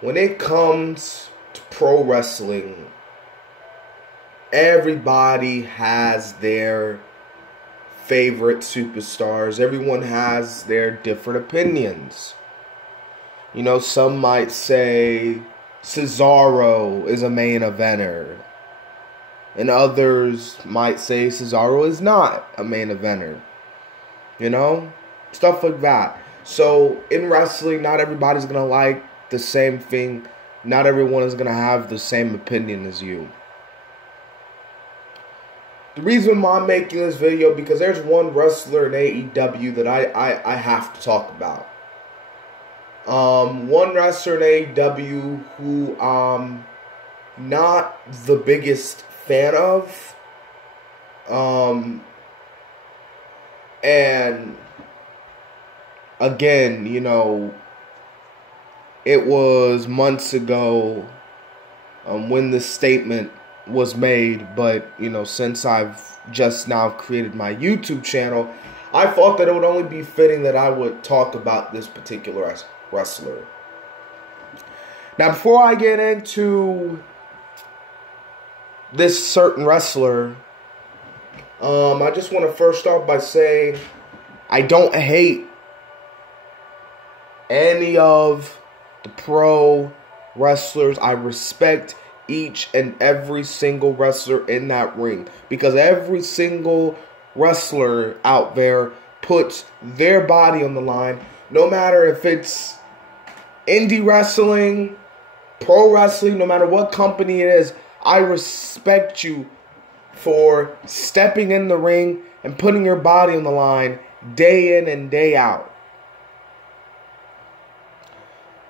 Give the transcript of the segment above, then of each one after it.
when it comes to pro wrestling, everybody has their favorite superstars. Everyone has their different opinions. You know, some might say Cesaro is a main eventer. And others might say Cesaro is not a main eventer. You know? Stuff like that. So, in wrestling, not everybody's going to like the same thing. Not everyone is going to have the same opinion as you. The reason why I'm making this video, because there's one wrestler in AEW that I have to talk about. One wrestler in AEW who I'm not the biggest fan of. And again, you know, it was months ago when this statement was made, but, you know, since I've just now created my YouTube channel, I thought that it would only be fitting that I would talk about this particular wrestler. Now, before I get into this certain wrestler, I just want to first start by saying I don't hate any of the pro wrestlers. I respect each and every single wrestler in that ring, because every single wrestler out there puts their body on the line, no matter if it's indie wrestling, pro wrestling, no matter what company it is. I respect you for stepping in the ring and putting your body on the line day in and day out.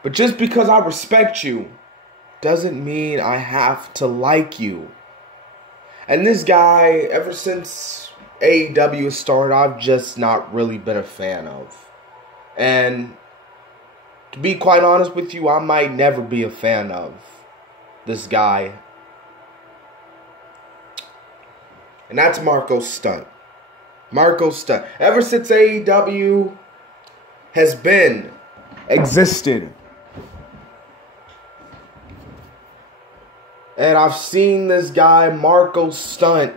But just because I respect you doesn't mean I have to like you. And this guy, ever since AEW started, I've just not really been a fan of. And to be quite honest with you, I might never be a fan of this guy. And that's Marko Stunt. Marko Stunt. Ever since AEW has existed, and I've seen this guy, Marko Stunt,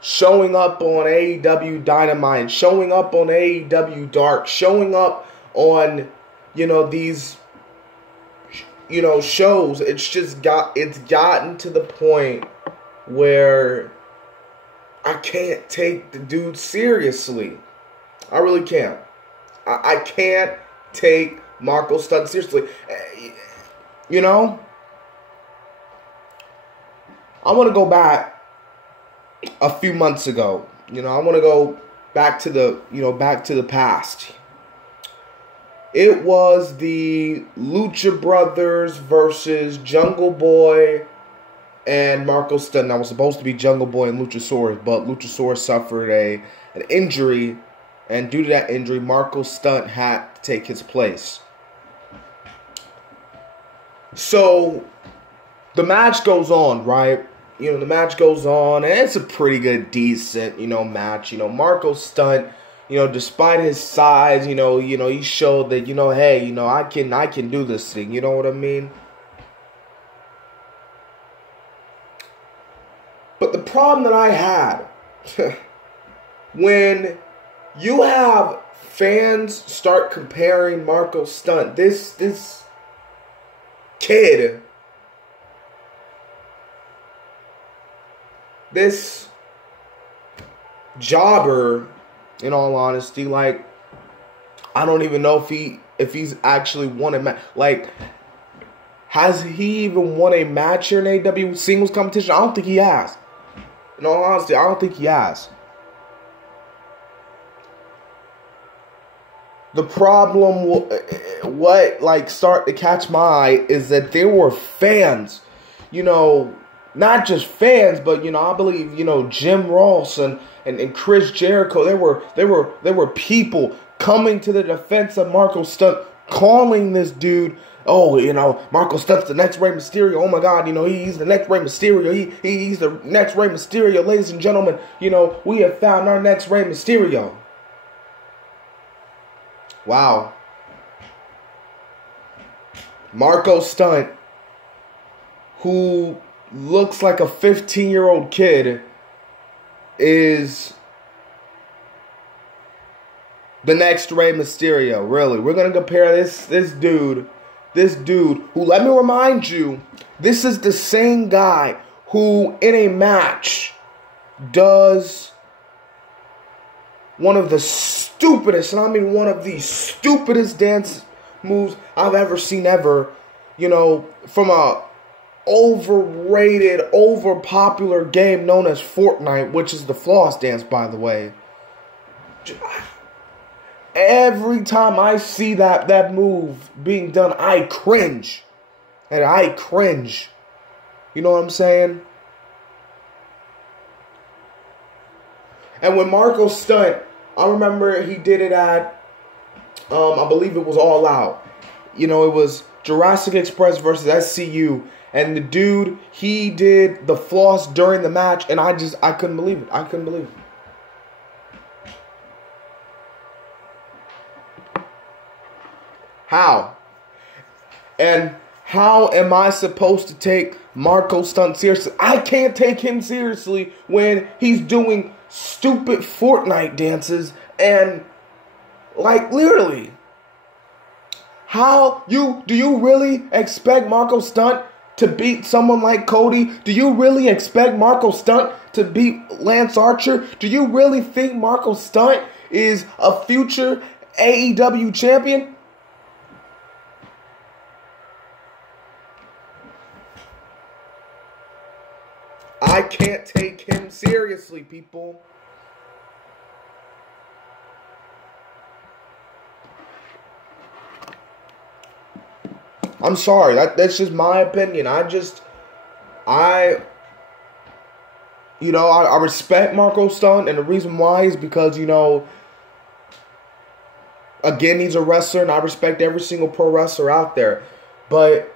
showing up on AEW Dynamite, showing up on AEW Dark, showing up on, you know, these, you know, shows. It's gotten to the point where I can't take the dude seriously. I really can't. I can't take Marko Stunt seriously. You know? I want to go back a few months ago. You know, I want to go back to the past. It was the Lucha Brothers versus Jungle Boy and Marko Stunt. That was supposed to be Jungle Boy and Luchasaurus, but Luchasaurus suffered an injury, and due to that injury, Marko Stunt had to take his place. So the match goes on, right? You know, the match goes on, and it's a pretty good, decent, you know, match. You know, Marko Stunt, you know, despite his size, you know, he showed that, you know, hey, you know, I can do this thing. You know what I mean? But the problem that I had, when you have fans start comparing Marko Stunt, this kid, this jobber, in all honesty, like, I don't even know if he's actually won a match. Like, has he even won a match here in AEW singles competition? I don't think he has. In all honesty, I don't think he has. The problem, what like start to catch my eye, is that there were fans, you know, not just fans, but, you know, I believe, you know, Jim Ross and Chris Jericho. There were people coming to the defense of Marko Stunt, calling this dude, oh, you know, Marko Stunt's the next Rey Mysterio. Oh my God, you know, he's the next Rey Mysterio. He's the next Rey Mysterio, ladies and gentlemen. You know, we have found our next Rey Mysterio. Wow. Marko Stunt, who looks like a 15-year-old kid, is the next Rey Mysterio. Really, we're gonna compare this dude, who, let me remind you, this is the same guy who in a match does one of the stupidest, and I mean one of the stupidest dance moves I've ever seen ever, you know, from a overrated, overpopular game known as Fortnite, which is the floss dance, by the way. Every time I see that move being done, I cringe. And I cringe. You know what I'm saying? And when Marko Stunt, I remember he did it at, I believe it was All Out. You know, it was Jurassic Express versus SCU. And the dude, he did the floss during the match, and I couldn't believe it. I couldn't believe it. How? And how am I supposed to take Marko Stunt seriously? I can't take him seriously when he's doing stupid Fortnite dances and, like, literally. Do you really expect Marko Stunt to beat someone like Cody? Do you really expect Marko Stunt to beat Lance Archer? Do you really think Marko Stunt is a future AEW champion? I can't take him seriously, people. I'm sorry. That's just my opinion. I respect Marko Stunt, and the reason why is because, you know, again, he's a wrestler, and I respect every single pro wrestler out there. But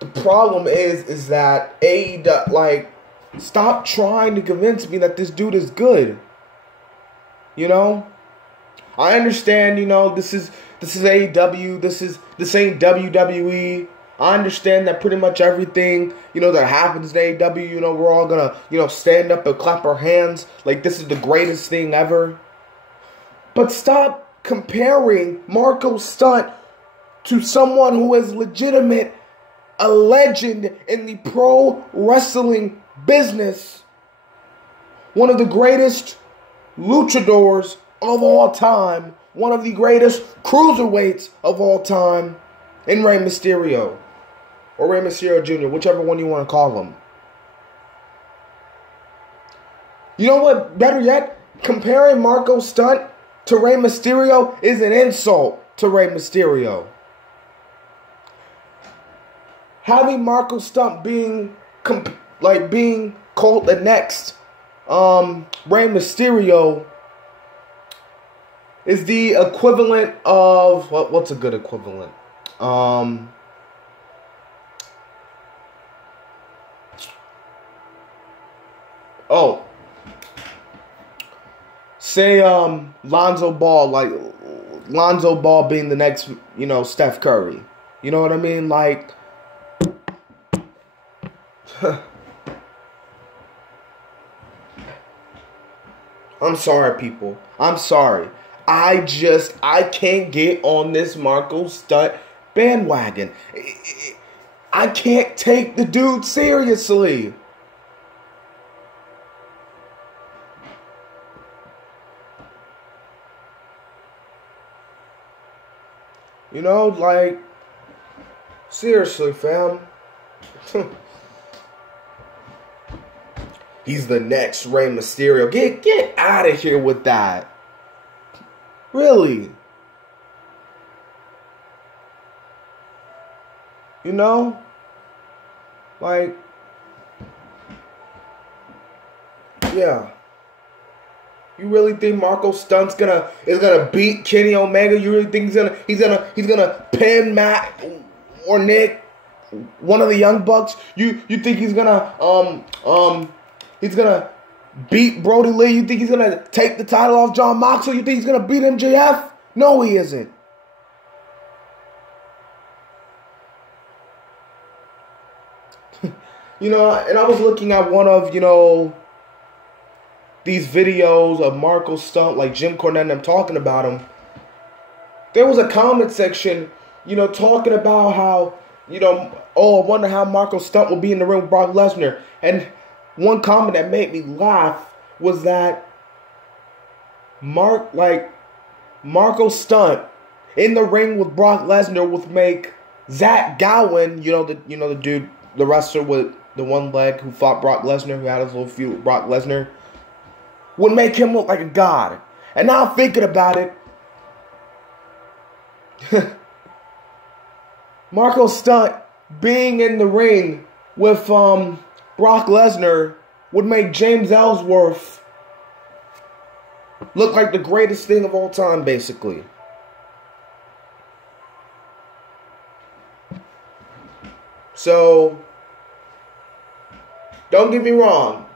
the problem is that AEW, like, stop trying to convince me that this dude is good. You know? I understand, you know, this is AEW, this ain't WWE. I understand that pretty much everything, you know, that happens in AEW, you know, we're all gonna, you know, stand up and clap our hands like this is the greatest thing ever. But stop comparing Marko Stunt to someone who is legitimate, a legend in the pro wrestling business, one of the greatest luchadors of all time, one of the greatest cruiserweights of all time, in Rey Mysterio, or Rey Mysterio Jr., whichever one you want to call him. You know what? Better yet, comparing Marko Stunt to Rey Mysterio is an insult to Rey Mysterio. Having Marko Stunt being called the next Rey Mysterio is the equivalent of what's a good equivalent? Say Lonzo Ball being the next, you know, Steph Curry. You know what I mean? Like, I'm sorry, people. I'm sorry. I can't get on this Marko Stunt bandwagon. I can't take the dude seriously. You know, like, seriously, fam. He's the next Rey Mysterio. Get out of here with that. Really? You know? Like, yeah. You really think Marko Stunt's is gonna beat Kenny Omega? You really think he's gonna pin Matt or Nick, one of the Young Bucks? You think he's gonna beat Brody Lee? You think he's gonna take the title off John Moxley? You think he's gonna beat MJF? No, he isn't. You know, and I was looking at one of, these videos of Marko Stunt, like Jim Cornette and them talking about him. There was a comment section, talking about how, I wonder how Marko Stunt will be in the ring with Brock Lesnar. And one comment that made me laugh was that Marko Stunt in the ring with Brock Lesnar would make Zach Gowen, the dude, the wrestler with the one leg who fought Brock Lesnar, who had his little feud with Brock Lesnar, would make him look like a god. And now I'm thinking about it, Marko Stunt being in the ring with Brock Lesnar would make James Ellsworth look like the greatest thing of all time, basically. So, don't get me wrong.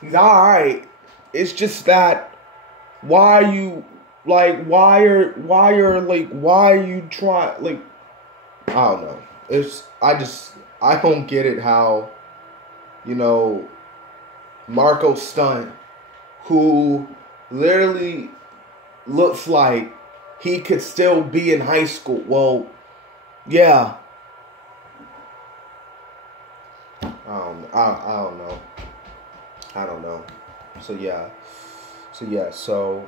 He's alright. It's just that why are you trying, I don't know. I don't get it how, Marko Stunt, who literally looks like he could still be in high school. Well, yeah. I don't know. So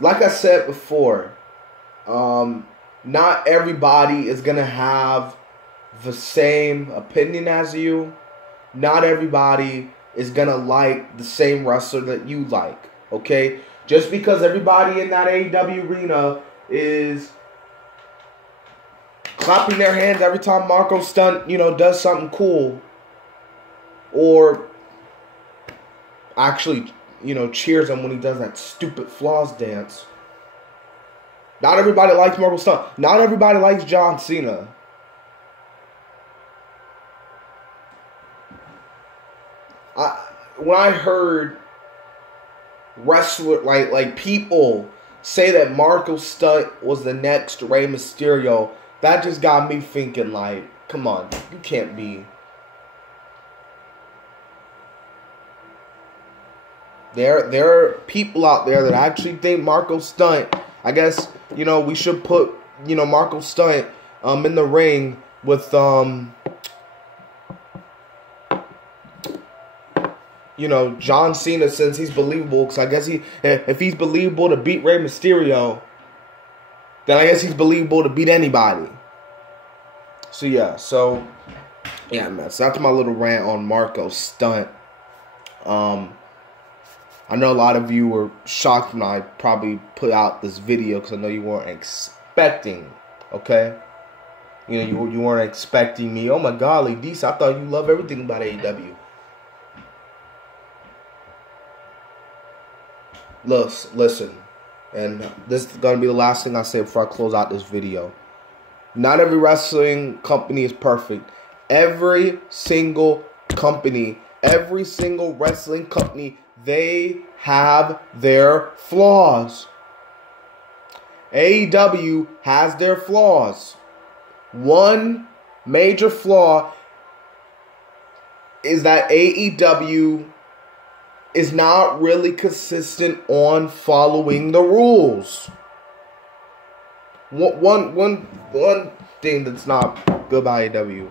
like I said before, not everybody is gonna have the same opinion as you. Not everybody is gonna like the same wrestler that you like. Okay? Just because everybody in that AEW arena is clapping their hands every time Marko Stunt, does something cool, or actually, cheers him when he does that stupid floss dance. Not everybody likes Marko Stunt. Not everybody likes John Cena. When I heard wrestler like people say that Marko Stunt was the next Rey Mysterio, that just got me thinking, like, come on, you can't be. There are people out there that actually think Marko Stunt, I guess, we should put, Marko Stunt in the ring with John Cena, since he's believable, because I guess if he's believable to beat Rey Mysterio, then I guess he's believable to beat anybody. So yeah, man, so that's my little rant on Marko Stunt. I know a lot of you were shocked when I probably put out this video, because I know you weren't expecting, okay? You weren't expecting me. Oh my God, ladies, I thought you love everything about AEW. Listen, and this is going to be the last thing I say before I close out this video. Not every wrestling company is perfect. Every single company, every single wrestling company, they have their flaws. AEW has their flaws. One major flaw is that AEW is not really consistent on following the rules. One thing that's not good about AEW.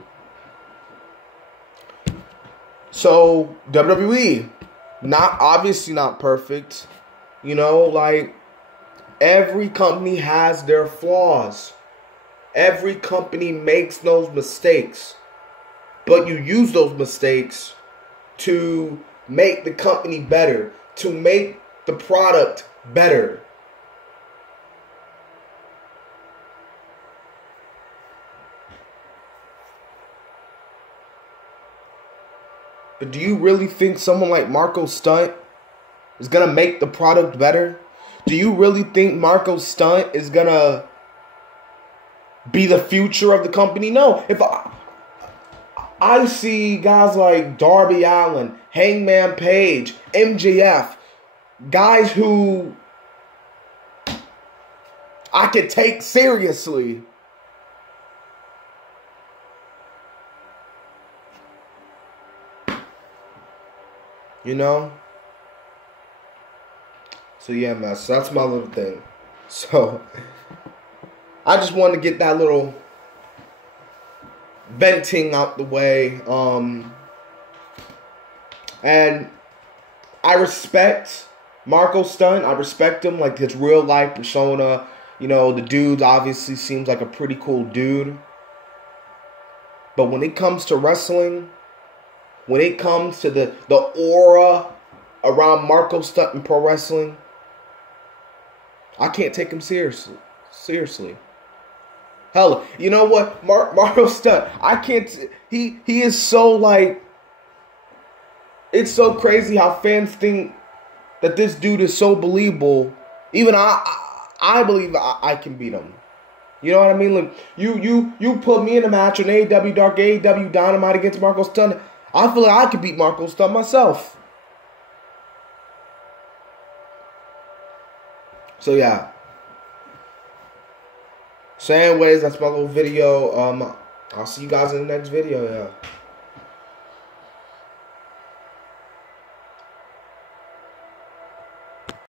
So WWE, obviously not perfect. Every company has their flaws. Every company makes those mistakes. But you use those mistakes to make the company better, to make the product better. But do you really think someone like Marko Stunt is going to make the product better? Do you really think Marko Stunt is going to be the future of the company? No. If I see guys like Darby Allin, Hangman Page, MJF, guys who I could take seriously. You know? So yeah, man, so that's my little thing. So I just wanted to get that little venting out the way. And I respect Marko Stunt. I respect him, like his real life persona. You know, the dude obviously seems like a pretty cool dude. But when it comes to wrestling, when it comes to the aura around Marko Stunt in pro wrestling, I can't take him seriously. Hell, you know what? Marko Stunt, I can't. He is so like. It's so crazy how fans think that this dude is so believable. Even I believe I can beat him. You know what I mean? Like you put me in a match on AEW Dark, AEW Dynamite against Marko Stunt. I feel like I could beat Marko Stunt myself. So yeah. So anyways, that's my little video. I'll see you guys in the next video. Yeah.